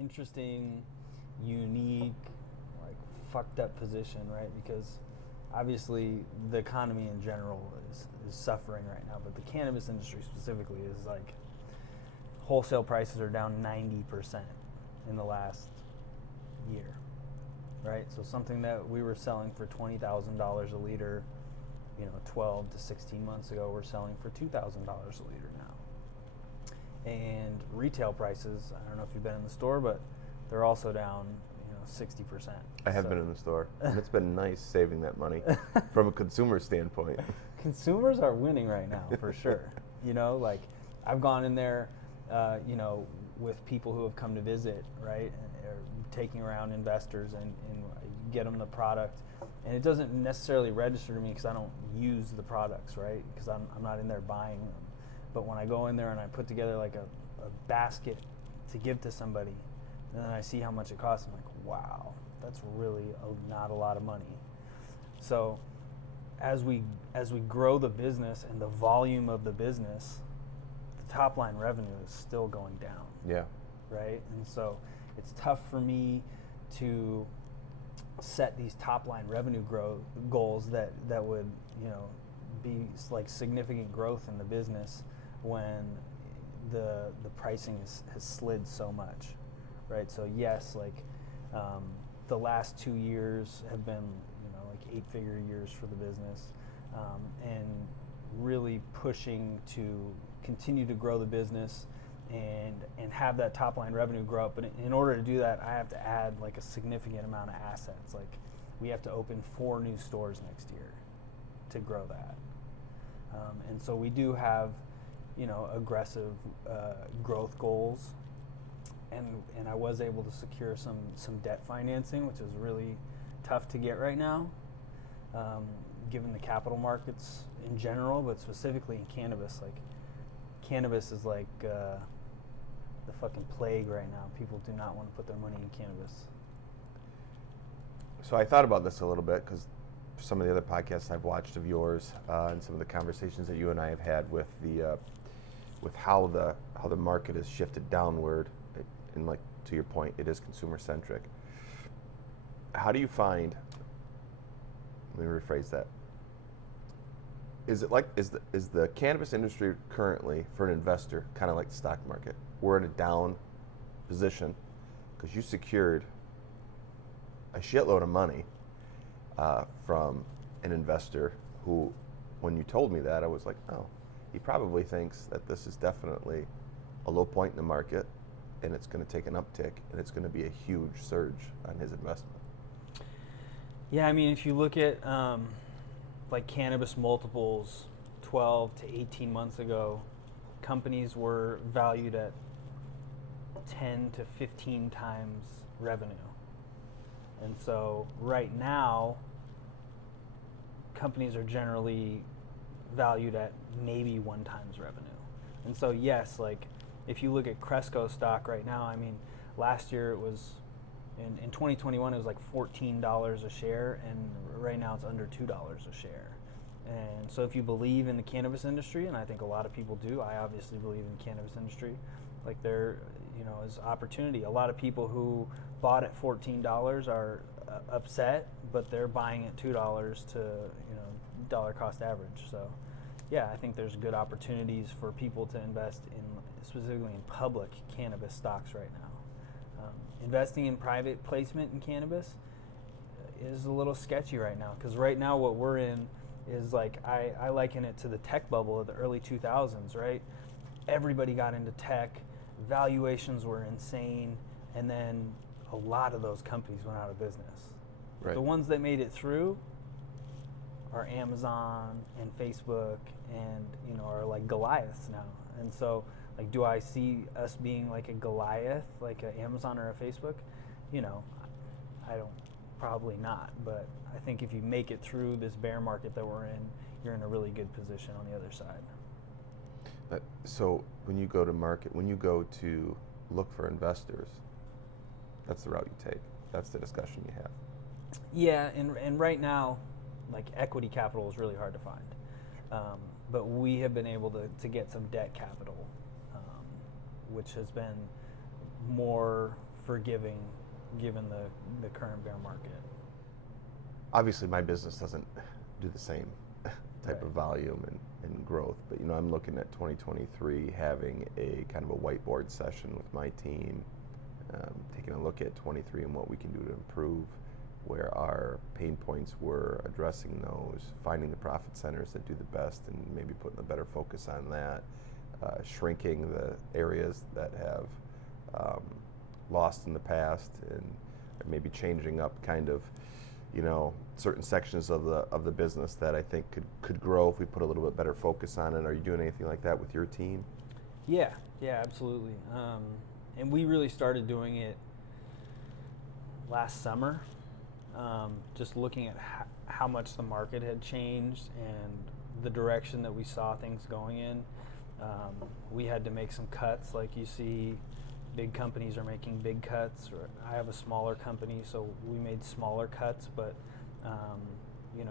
interesting, unique, like fucked up position, right? Because obviously the economy in general is suffering right now, but the cannabis industry specifically is like wholesale prices are down 90% in the last year, right? So something that we were selling for $20,000 a liter, 12 to 16 months ago, we're selling for $2,000 a liter now. And retail prices, I don't know if you've been in the store, but they're also down, 60%. I have been in the store, and it's been nice saving that money from a consumer standpoint. Consumers are winning right now, for sure. Like I've gone in there, with people who have come to visit, right, or taking around investors and get them the product, and it doesn't necessarily register to me because I don't use the products, right, because I'm not in there buying them. But when I go in there and I put together like a basket to give to somebody, and then I see how much it costs, I'm like, wow, that's really not a lot of money. So as we grow the business and the volume of the business, the top line revenue is still going down. Yeah. Right? And so it's tough for me to set these top line revenue goals that would, be like significant growth in the business when the pricing has slid so much. Right? So yes, like the last 2 years have been, like 8-figure years for the business, and really pushing to continue to grow the business and have that top line revenue grow up. But in order to do that, I have to add like a significant amount of assets. Like we have to open 4 new stores next year to grow that. And so we do have, aggressive growth goals. And I was able to secure some debt financing, which is really tough to get right now, given the capital markets in general, but specifically in cannabis. Like cannabis is like the fucking plague right now. People do not want to put their money in cannabis. So I thought about this a little bit because some of the other podcasts I've watched of yours and some of the conversations that you and I have had with how the market has shifted downward. And like to your point, it is consumer centric. How do you find? Let me rephrase that. Is the cannabis industry currently for an investor kind of like the stock market? We're in a down position because you secured a shitload of money from an investor who, when you told me that, I was like, oh, he probably thinks that this is definitely a low point in the market, and it's going to take an uptick, and it's going to be a huge surge on his investment. Yeah, I mean, if you look at like cannabis multiples 12 to 18 months ago, companies were valued at 10 to 15 times revenue. And so right now, companies are generally valued at maybe 1 times revenue. And so yes, like if you look at Cresco stock right now, I mean, last year it was, in 2021 it was like $14 a share, and right now it's under $2 a share. And so if you believe in the cannabis industry, and I think a lot of people do, I obviously believe in the cannabis industry, like there, is opportunity. A lot of people who bought at $14 are upset, but they're buying at $2 to, dollar cost average. So yeah, I think there's good opportunities for people to invest in, specifically in public cannabis stocks right now. Investing in private placement in cannabis is a little sketchy right now, because right now what we're in is like, I liken it to the tech bubble of the early 2000s, right? Everybody got into tech, valuations were insane, and then a lot of those companies went out of business. Right. The ones that made it through are Amazon and Facebook, and are like Goliaths now. And so, like, do I see us being like a Goliath, like an Amazon or a Facebook? I don't, probably not. But I think if you make it through this bear market that we're in, you're in a really good position on the other side. So when you go to market, when you go to look for investors, that's the route you take. That's the discussion you have. Yeah, and right now, like, equity capital is really hard to find. But we have been able to get some debt capital, which has been more forgiving given the current bear market. Obviously, my business doesn't do the same type Right. of volume and growth, but I'm looking at 2023 having a kind of a whiteboard session with my team, taking a look at 23 and what we can do to improve, where our pain points were, addressing those, finding the profit centers that do the best, and maybe putting a better focus on that, shrinking the areas that have lost in the past, and maybe changing up kind of certain sections of the business that I think could grow if we put a little bit better focus on it. Are you doing anything like that with your team? Yeah, absolutely. And we really started doing it last summer, just looking at how much the market had changed and the direction that we saw things going in. We had to make some cuts, like you see big companies are making big cuts. I have a smaller company, so we made smaller cuts, but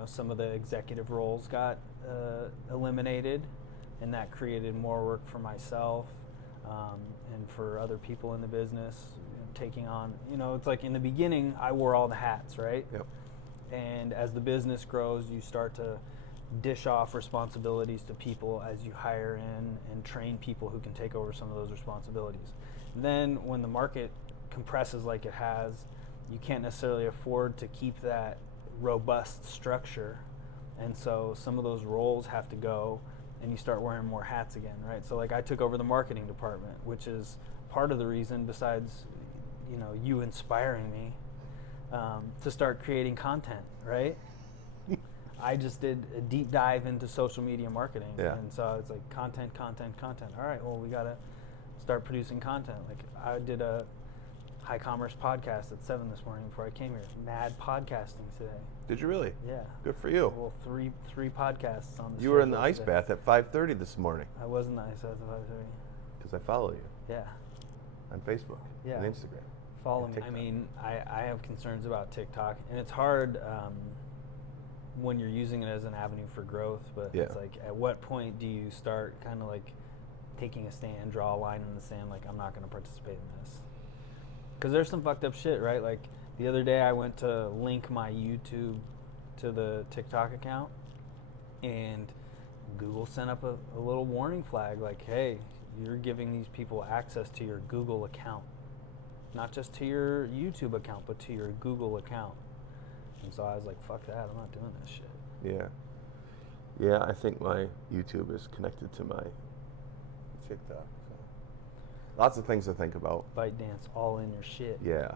some of the executive roles got eliminated, and that created more work for myself and for other people in the business, taking on, it's like in the beginning I wore all the hats, right? Yep. And as the business grows, you start to dish off responsibilities to people as you hire in and train people who can take over some of those responsibilities. And then when the market compresses like it has, you can't necessarily afford to keep that robust structure. And so some of those roles have to go, and you start wearing more hats again, right? So like I took over the marketing department, which is part of the reason, besides you inspiring me to start creating content, right? I just did a deep dive into social media marketing. Yeah. And so it's like content. All right, well, we got to start producing content. Like I did a high commerce podcast at 7 this morning before I came here. Mad podcasting today. Did you really? Yeah. Good for you. Well, three podcasts on the You were in the schedule ice today. bath at 5:30 this morning I was in the ice bath at 5:30. because I follow you Yeah. on Facebook Yeah. and Instagram. Follow and me. I mean, I have concerns about TikTok, and it's hard when you're using it as an avenue for growth, but Yeah. it's like, at what point do you start kind of like taking a stand, draw a line in the sand, like, I'm not going to participate in this? Because there's some fucked up shit, right? Like, the other day I went to link my YouTube to the TikTok account, and Google sent up a little warning flag, like, hey, you're giving these people access to your Google account. Not just to your YouTube account, but to your Google account. And so I was like, fuck that, I'm not doing this shit. Yeah. Yeah, I think my YouTube is connected to my TikTok. So. Lots of things to think about. Bite dance all in your shit. Yeah.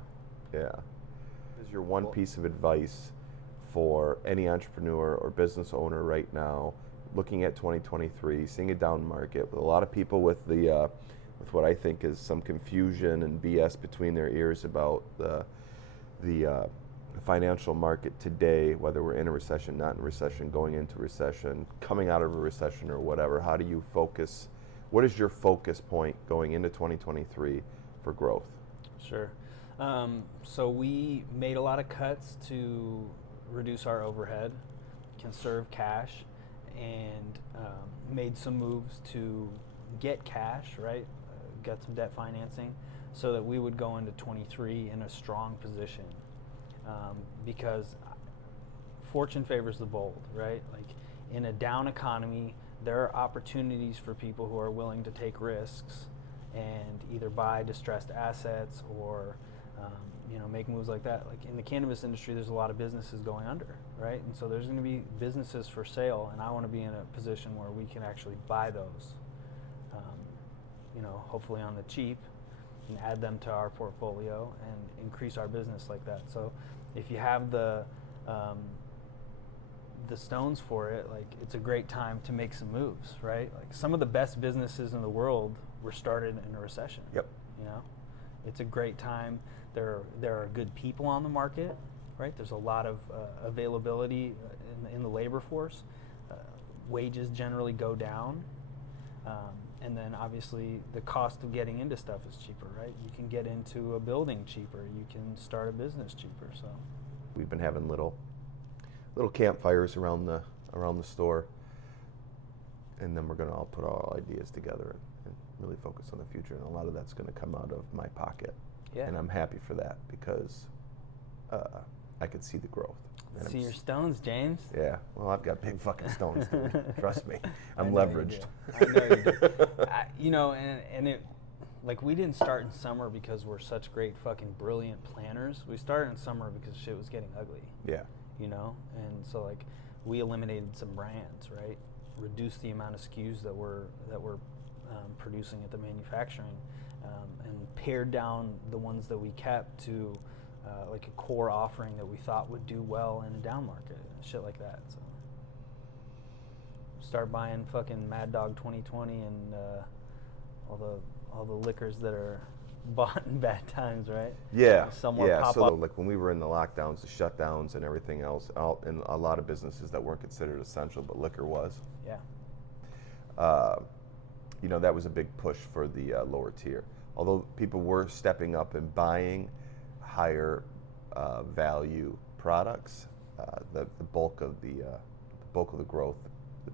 What is your one piece of advice for any entrepreneur or business owner right now, looking at 2023, seeing a down market with a lot of people with with what I think is some confusion and BS between their ears about the financial market today, whether we're in a recession, not in a recession, going into recession, coming out of a recession or whatever? How do you focus? What is your focus point going into 2023 for growth? Sure. So we made a lot of cuts to reduce our overhead, conserve cash, and made some moves to get cash, right? Got some debt financing so that we would go into 23 in a strong position. Because fortune favors the bold, right? Like in a down economy, there are opportunities for people who are willing to take risks and either buy distressed assets or make moves like that. Like in the cannabis industry, there's a lot of businesses going under, right? And so there's going to be businesses for sale, and I want to be in a position where we can actually buy those, hopefully on the cheap, and add them to our portfolio and increase our business like that. So if you have the stones for it, like it's a great time to make some moves, right? Like some of the best businesses in the world were started in a recession. Yep. It's a great time. There are good people on the market, right? There's a lot of availability in the labor force. Wages generally go down. And then obviously the cost of getting into stuff is cheaper, right? You can get into a building cheaper. You can start a business cheaper. So We've been having little campfires around the store, and then we're going to all put our ideas together and really focus on the future. And a lot of that's going to come out of my pocket. Yeah. And I'm happy for that because I could see the growth. And See your stones, James. Yeah, well, I've got big fucking stones, dude. Trust me. I'm I know leveraged. I know you do. And it, like, we didn't start in summer because we're such great fucking brilliant planners. We started in summer because shit was getting ugly. Yeah. And so, like, we eliminated some brands, right? Reduced the amount of SKUs that we're producing at the manufacturing, and pared down the ones that we kept to like a core offering that we thought would do well in a down market, shit like that. So start buying fucking Mad Dog 2020 and all the liquors that are bought in bad times, right? Yeah, Pop so up. like when we were in the lockdowns, the shutdowns and everything else, and a lot of businesses that weren't considered essential, but liquor was. Yeah. That was a big push for the lower tier. Although people were stepping up and buying higher value products, the bulk of the growth, the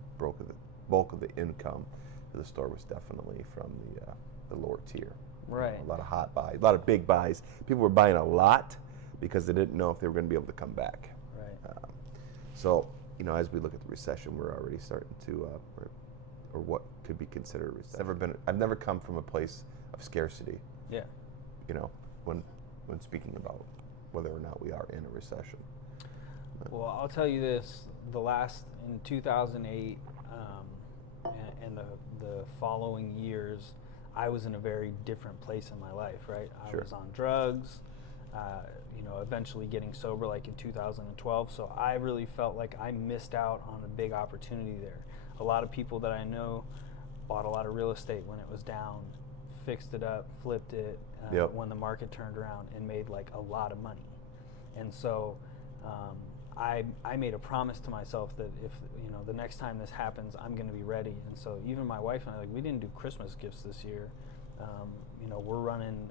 bulk of the income to the store was definitely from the lower tier. Right. A lot of hot buys, a lot of big buys. People were buying a lot because they didn't know if they were going to be able to come back. Right. So, as we look at the recession, we're already starting to, or what could be considered a recession. I've never come from a place of scarcity. Yeah. When speaking about whether or not we are in a recession. Well, I'll tell you this: in 2008 and the following years, I was in a very different place in my life. Right, I Sure. was on drugs. Eventually getting sober, like in 2012. So I really felt like I missed out on a big opportunity there. A lot of people that I know bought a lot of real estate when it was down, fixed it up, flipped it Yep. when the market turned around, and made like a lot of money. And so I made a promise to myself that if the next time this happens, I'm going to be ready. And so even my wife and I, like, we didn't do Christmas gifts this year. We're running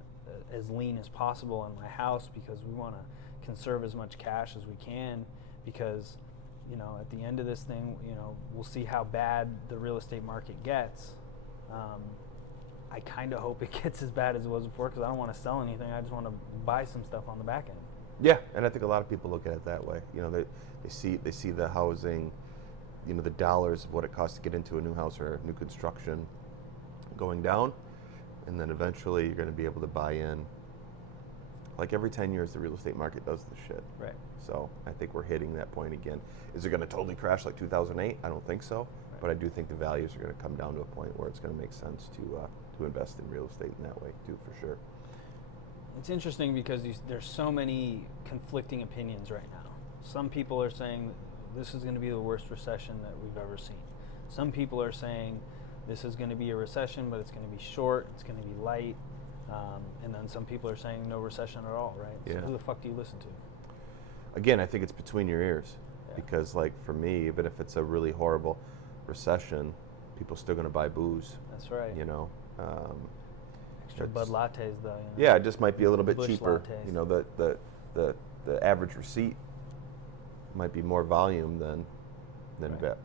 as lean as possible in my house because we want to conserve as much cash as we can, because at the end of this thing, we'll see how bad the real estate market gets. I kind of hope it gets as bad as it was before, because I don't want to sell anything. I just want to buy some stuff on the back end. Yeah, and I think a lot of people look at it that way. They see the housing, the dollars of what it costs to get into a new house or new construction going down, and then eventually you're going to be able to buy in. Like every 10 years, the real estate market does this shit. Right. So I think we're hitting that point again. Is it going to totally crash like 2008? I don't think so. Right. But I do think the values are going to come down to a point where it's going to make sense to invest in real estate in that way too, for sure. It's interesting because there's so many conflicting opinions right now. Some people are saying this is going to be the worst recession that we've ever seen. Some people are saying this is going to be a recession, but it's going to be short, it's going to be light. And then some people are saying no recession at all, right? Yeah. So who the fuck do you listen to? Again, I think it's between your ears. Yeah. Because like for me, even if it's a really horrible recession, people are still going to buy booze. That's right. Extra Bud lattes, though. Yeah, it just might be a little bit Bush cheaper. lattes. The average receipt might be more volume than Right.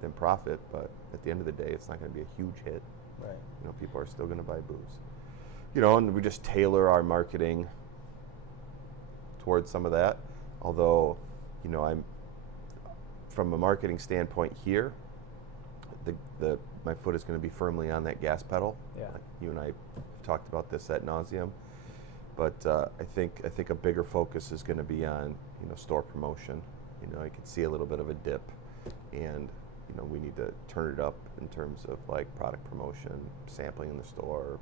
than profit, but at the end of the day, it's not going to be a huge hit. Right. People are still going to buy booze. And we just tailor our marketing towards some of that. Although, I'm from a marketing standpoint here, my foot is going to be firmly on that gas pedal. Yeah. Like you and I have talked about this ad nauseum, but I think a bigger focus is going to be on store promotion. I could see a little bit of a dip, and we need to turn it up in terms of like product promotion, sampling in the store,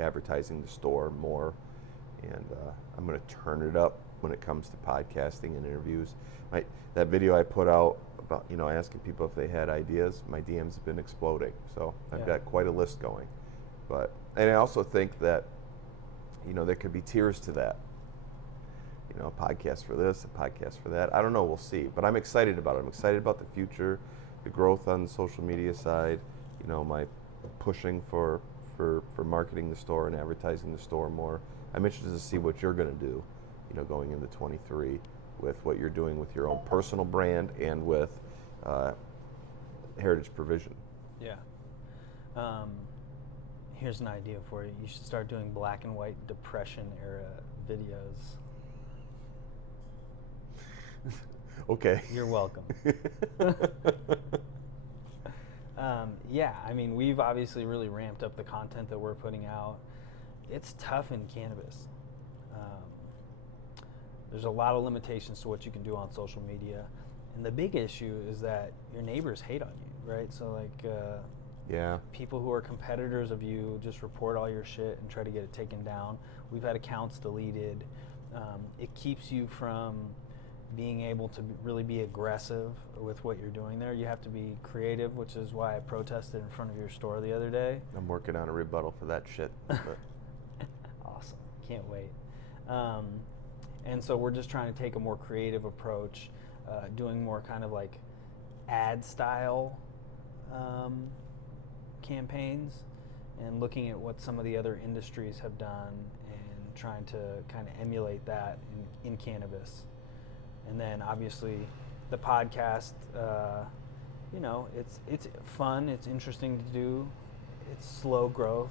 advertising the store more, and I'm going to turn it up when it comes to podcasting and interviews. That video I put out about asking people if they had ideas, my DMs have been exploding, so I've got quite a list going. And I also think that there could be tiers to that. A podcast for this, a podcast for that. I don't know, we'll see. But I'm excited about it. I'm excited about the future, the growth on the social media side, my pushing for marketing the store and advertising the store more. I'm interested to see what you're going to do, going into 23 with what you're doing with your own personal brand and with Heritage Provision. Yeah. Here's an idea for you. You should start doing black and white Depression era videos. Okay. You're welcome. Yeah, I mean, we've obviously really ramped up the content that we're putting out. It's tough in cannabis. There's a lot of limitations to what you can do on social media. And the big issue is that your neighbors hate on you, right? So like yeah. people who are competitors of you just report all your shit and try to get it taken down. We've had accounts deleted. It keeps you from being able to really be aggressive with what you're doing there. You have to be creative, which is why I protested in front of your store the other day. I'm working on a rebuttal for that shit. Awesome. Can't wait. And so we're just trying to take a more creative approach, doing more kind of like ad style campaigns and looking at what some of the other industries have done and trying to kind of emulate that in cannabis. And then obviously the podcast, you know, it's fun, it's interesting to do, it's slow growth,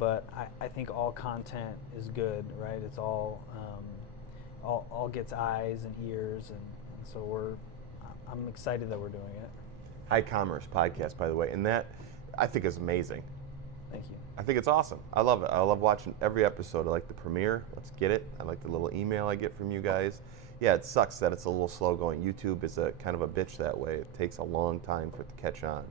but I think all content is good, right? It's all gets eyes and ears, and so I'm excited that we're doing it. High Commerce podcast, by the way, and that I think is amazing. Thank you. I think it's awesome. I love it. I love watching every episode. I like the premiere. Let's get it. I like the little email I get from you guys. Yeah, it sucks that it's a little slow going. YouTube is a kind of a bitch that way. It takes a long time for it to catch on.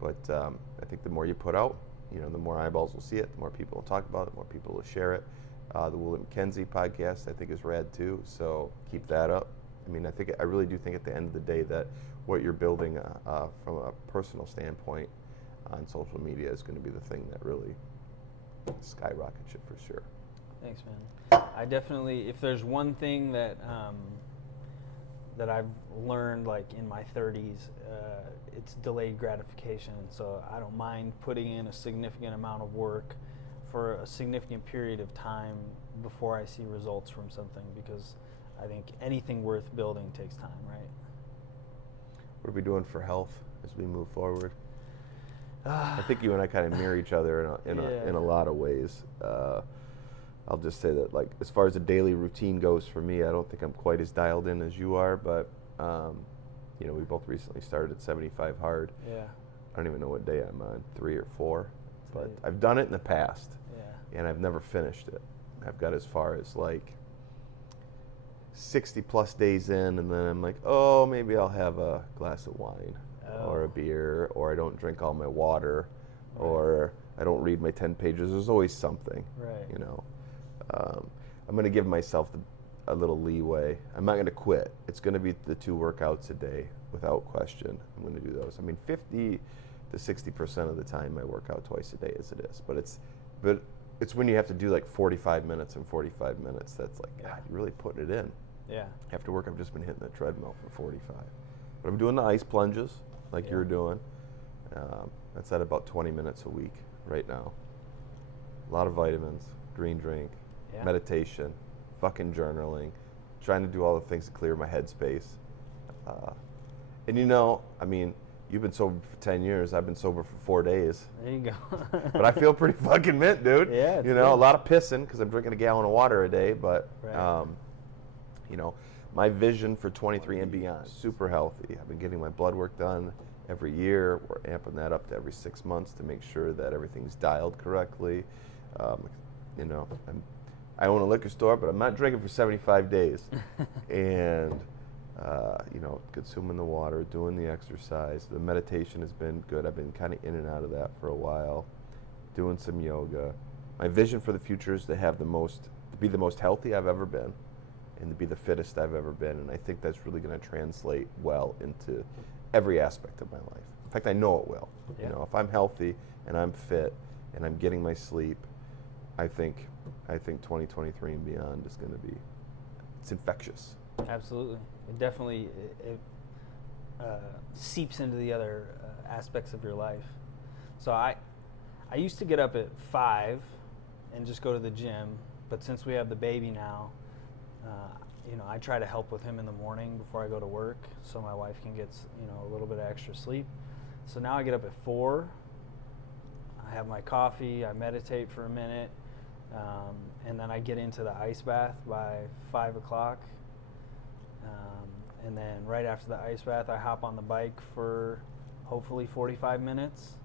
But I think the more you put out, you know, the more eyeballs will see it, the more people will talk about it, the more people will share it. The Willie Mckenzie podcast I think is rad too, so keep that up. I mean, I really do think at the end of the day that what you're building from a personal standpoint on social media is going to be the thing that really skyrockets you for sure. Thanks, man. I definitely, if there's one thing that that I've learned like in my 30s, it's delayed gratification. So I don't mind putting in a significant amount of work for a significant period of time before I see results from something, because I think anything worth building takes time, right? What are we doing for health as we move forward? I think you and I kind of mirror each other in a lot of ways. I'll just say that, like, as far as the daily routine goes for me, I don't think I'm quite as dialed in as you are, but you know, we both recently started at 75 hard. Yeah. I don't even know what day I'm on, 3 or 4, but I've done it in the past, and I've never finished it. I've got as far as like 60 plus days in, and then I'm like, oh, maybe I'll have a glass of wine or a beer, or I don't drink all my water, or I don't read my 10 pages. There's always something, you know. I'm going to give myself a little leeway. I'm not going to quit. It's going to be the 2 workouts a day without question. I'm going to do those. I mean, 50 to 60% of the time I work out twice a day as it is, but it's when you have to do like 45 minutes and 45 minutes that's like, God, you're really putting it in. Yeah. After work, I've just been hitting the treadmill for 45. But I'm doing the ice plunges like you're doing. That's at about 20 minutes a week right now. A lot of vitamins, green drink, meditation, fucking journaling, trying to do all the things to clear my headspace. And you know, I mean, you've been sober for 10 years. I've been sober for 4 days. There you go. But I feel pretty fucking mint, dude. Yeah. You know, a lot of pissing because I'm drinking a gallon of water a day. But, you know, my vision for 23 and beyond, super healthy. I've been getting my blood work done every year. We're amping that up to every 6 months to make sure that everything's dialed correctly. You know, I own a liquor store, but I'm not drinking for 75 days. And, you know, consuming the water, doing the exercise. The meditation has been good. I've been kind of in and out of that for a while. Doing some yoga. My vision for the future is to be the most healthy I've ever been, and to be the fittest I've ever been. And I think that's really going to translate well into every aspect of my life. In fact, I know it will. You know, if I'm healthy and I'm fit and I'm getting my sleep, I think 2023 and beyond is going to be, it's infectious. Absolutely. It definitely seeps into the other aspects of your life. So I used to get up at 5 and just go to the gym, but since we have the baby now, you know, I try to help with him in the morning before I go to work, so my wife can get, you know, a little bit of extra sleep. So now I get up at 4. I I have my coffee, I meditate for a minute, and then I get into the ice bath by 5 o'clock. And then right after the ice bath, I hop on the bike for hopefully 45 minutes.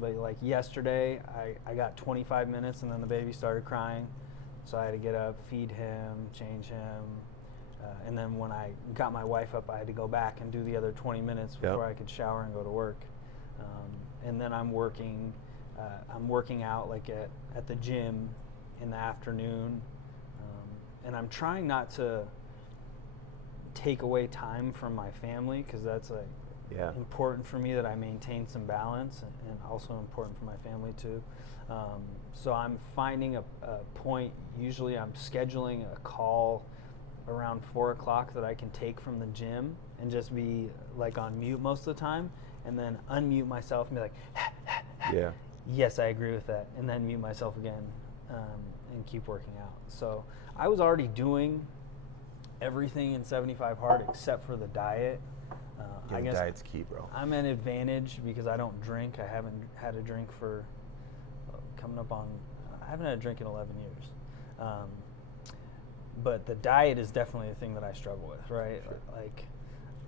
But like yesterday, I got 25 minutes and then the baby started crying. So I had to get up, feed him, change him. And then when I got my wife up, I had to go back and do the other 20 minutes before I could shower and go to work. And then I'm working out like at the gym in the afternoon. And I'm trying not to take away time from my family, because that's like important for me that I maintain some balance, and also important for my family too. So I'm finding a point. Usually I'm scheduling a call around 4 o'clock that I can take from the gym and just be like on mute most of the time, and then unmute myself and be like, yes, I agree with that, and then mute myself again, and keep working out. So I was already doing everything in 75 Hard except for the diet. I guess diet's key, bro. I'm an advantage because I don't drink. I haven't had a drink for I haven't had a drink in 11 years. But the diet is definitely a thing that I struggle with, right? Sure. Like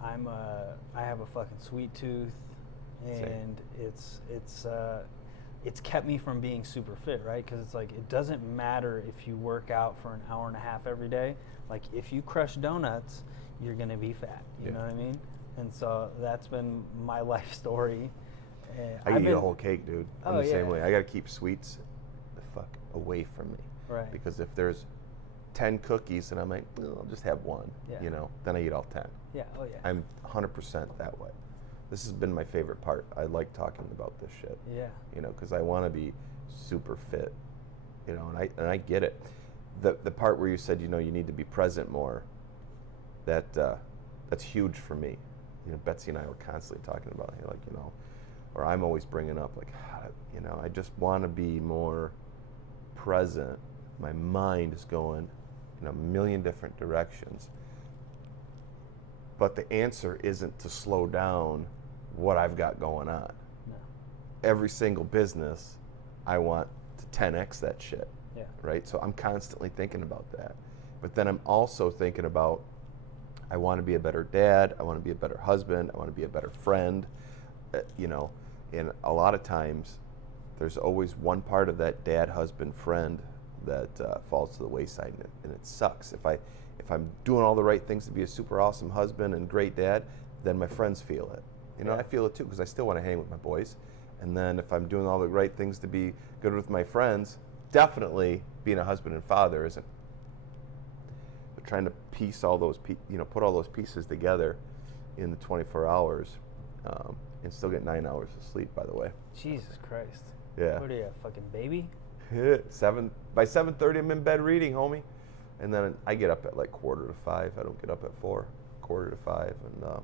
I have a fucking sweet tooth, and it's kept me from being super fit, right? Because it's like, it doesn't matter if you work out for an hour and a half every day. Like, if you crush donuts, you're gonna be fat. You know what I mean? And so that's been my life story. I can eat a whole cake, dude. I'm the same way. I gotta keep sweets the fuck away from me. Right. Because if there's 10 cookies and I'm like, I'll just have one, then I eat all 10. Yeah, oh yeah. I'm 100% that way. This has been my favorite part. I like talking about this shit. Yeah. Because I want to be super fit, and I get it. The part where you said, you need to be present more, that's huge for me. Betsy and I were constantly talking about it, or I'm always bringing up, like, I just want to be more present. My mind is going in a million different directions. But the answer isn't to slow down what I've got going on. No. Every single business, I want to 10x that shit. Yeah. Right? So I'm constantly thinking about that. But then I'm also thinking about, I want to be a better dad, I want to be a better husband, I want to be a better friend. And a lot of times, there's always one part of that dad, husband, friend that falls to the wayside, and it sucks. If I'm doing all the right things to be a super awesome husband and great dad, then my friends feel it. I feel it too, because I still want to hang with my boys. And then if I'm doing all the right things to be good with my friends, definitely being a husband and father isn't. But trying to piece all those, put all those pieces together in the 24 hours, and still get 9 hours of sleep, by the way. Jesus Christ. Yeah. What are you, a fucking baby? By 7:30, I'm in bed reading, homie. And then I get up at like 4:45. I don't get up at 4, 4:45, and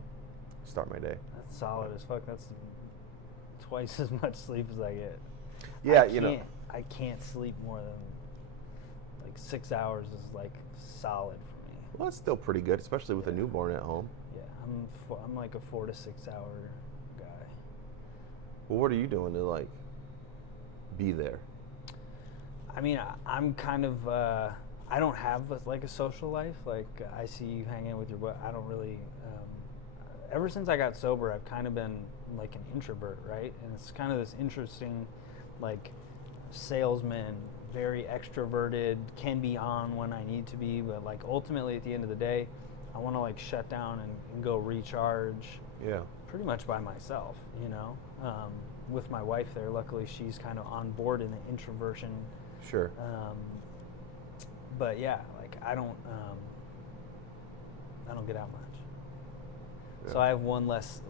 start my day. That's solid as fuck. That's twice as much sleep as I get. Yeah, I can't sleep more than like 6 hours is like solid for me. Well, that's still pretty good, especially with a newborn at home. Yeah, I'm like a 4 to 6 hour guy. Well, what are you doing to like be there? I mean, I'm kind of, I don't have a social life. Like, I see you hanging with your boy. I don't really, ever since I got sober, I've kind of been like an introvert, right? And it's kind of this interesting, like, salesman, very extroverted, can be on when I need to be, but like ultimately at the end of the day, I want to like shut down and go recharge. Yeah. Pretty much by myself, with my wife there. Luckily, she's kind of on board in the introversion. Sure. But yeah, like I don't get out much. Yeah. So I have one less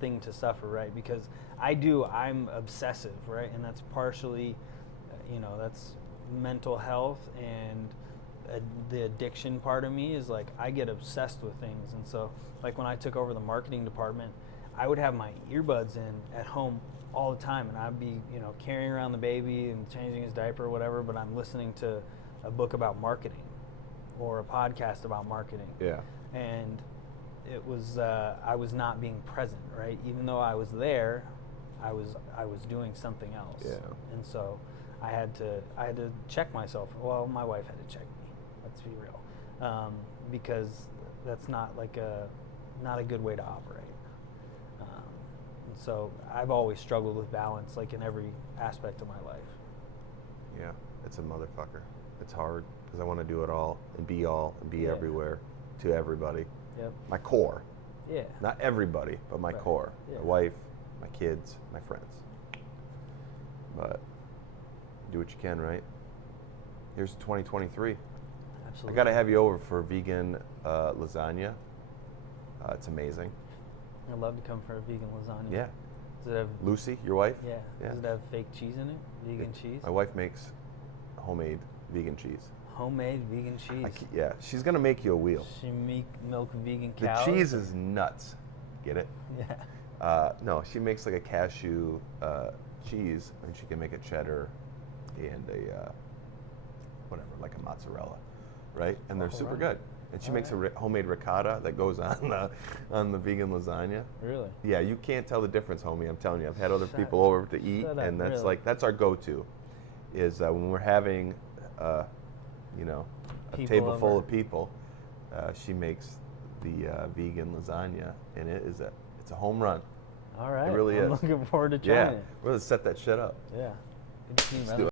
thing to suffer, right? Because I'm obsessive, right? And that's partially, that's mental health, and the addiction part of me is like I get obsessed with things. And so like when I took over the marketing department, I would have my earbuds in at home all the time, and I'd be carrying around the baby and changing his diaper or whatever, but I'm listening to a book about marketing or a podcast about marketing. Yeah. And it was I was not being present, right? Even though I was there, I was doing something else. Yeah. And so I had to check myself. Well, my wife had to check me. Let's be real, because that's not not a good way to operate. And so I've always struggled with balance, like in every aspect of my life. Yeah, it's a motherfucker. It's hard because I want to do it all and be Yeah. everywhere to everybody. Yep. My core. Yeah. Not everybody, but my Right. core. Yeah. My wife, my kids, my friends. But do what you can, right? Here's 2023. Absolutely. I got to have you over for vegan lasagna. It's amazing. I'd love to come for a vegan lasagna. Yeah. Does it have? Lucy, your wife? Yeah. Yeah. Does it have fake cheese in it? Vegan cheese? My wife makes homemade vegan cheese. Homemade vegan cheese. Yeah, she's going to make you a wheel. She milk vegan The cows. cheese is nuts. Get it? Yeah. No, she makes like a cashew cheese, and she can make a cheddar and a whatever, like a mozzarella, right? And they're super good. And she makes a homemade ricotta that goes on the vegan lasagna. Really? Yeah, you can't tell the difference, homie. I'm telling you. I've had other Shut people over to eat, shut up, and that's really? that's our go-to. Is when we're having, a People table full over. of people, she makes the vegan lasagna, and it's a home run. All right. It really I'm is. looking forward to Yeah, trying it. we're gonna set that shit up. Yeah. Good to see you, Let's brother. do it.